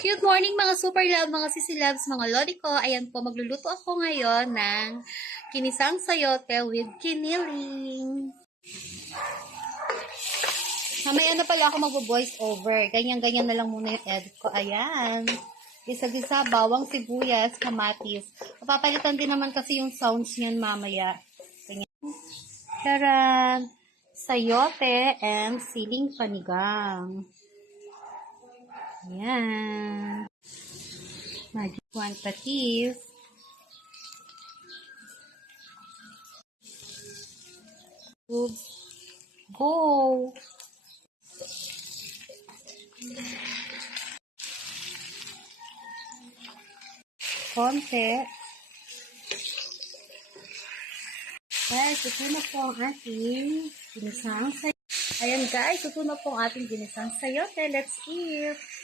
Good morning mga super love, mga sisi loves, mga lodi ko. Ayan po, magluluto ako ngayon ng kinisang sayote with kiniling. Mamaya na pala ako mag-voice over. Ganyan-ganyan na lang muna yung edit ko. Ayan. Gisa-gisa, bawang, sibuyas, kamatis. Papalitan din naman kasi yung sounds niyan mamaya. Ganyan. Taran! Sayote and siling panigang. Ayan. Magic quantities. Oops. Go! Konti. Guys, ito na po ang ating ginisang sayote. Ayan guys, ito na po ang ating ginisang sayote. Let's eat!